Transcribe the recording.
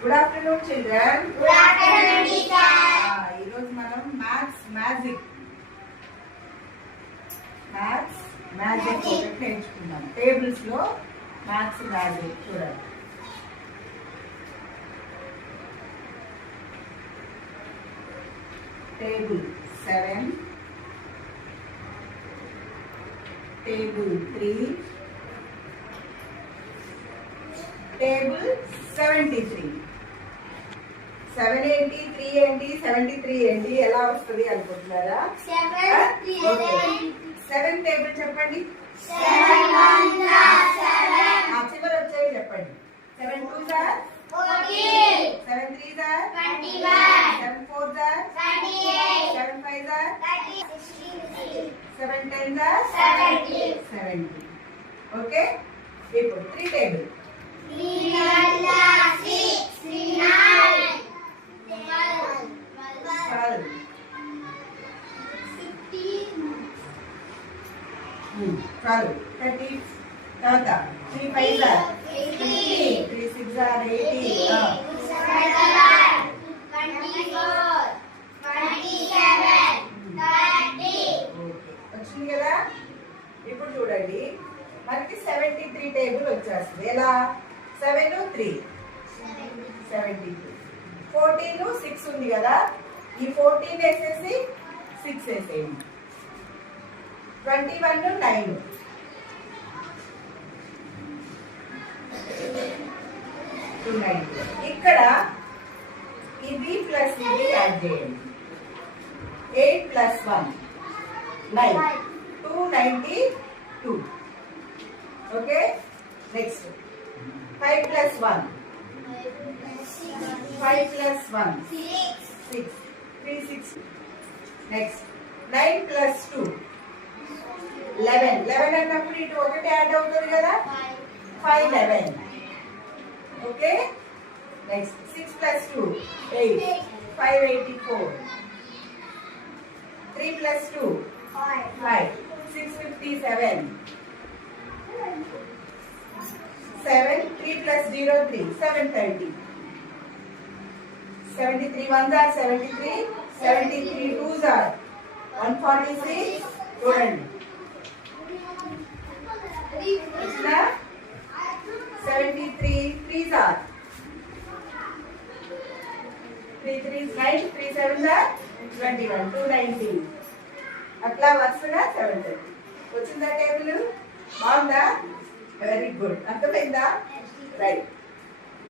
Good afternoon, children. Good afternoon, teacher. ఈరోజు మనం magic ఒకటి నేర్చుకుందాం. టేబుల్స్ లో మ్యాజిక్ చూడండి. Table 7, table 3, table 73. 7 ఏంటి, 3 ఏంటి, 73 ఏంటి, ఎలా వస్తుంది అనుకుంటున్నారా? 7 టేబుల్ చెప్పండి. చివరి వచ్చేవి చెప్పండి. 7 2s are 14, 7 3s are 21, 7 4s are 28, 7 5s are 16, 7 10s are 70. Okay, ఇప్పుడు 3 టేబుల్. 3 6, 3 9, 12 30 తర్వాత 3 5s are 50, 3 6s are 80. 24, 27, 30. వచ్చింది కదా. ఇప్పుడు చూడండి, మనకి 73 టేబుల్ వచ్చేస్తుంది. ఎలా? 7 3 72, 14 6 ఉంది కదా, ఈ 14 వేసేసి 6 వేసేయండి. 21 9, 290. ఇక్కడ ఇది ప్లస్ ఇది యాడ్ చేయండి. 8 plus 1 9, 292. Okay, next 5 plus 1 5 plus 1 6 3 6. Next 9 plus 2 11. 11 అన్నప్పుడు ఇటు ఒకటి యాడ్ అవుతుంది కదా, 5 11. Okay, next 6 plus 2 8 5 84. 3 plus 2 5 6 57. 7 3 plus 0 3 730. 73 1s are 73, 73 2s are 146. చూడండి, 73 3s are 3 3s 9, 3 7s are 21, 290. అట్లా వరుసగా 730 వచ్చిందా టేబుల్? బాగుందా? Very good. అర్థమైందా? రైట్.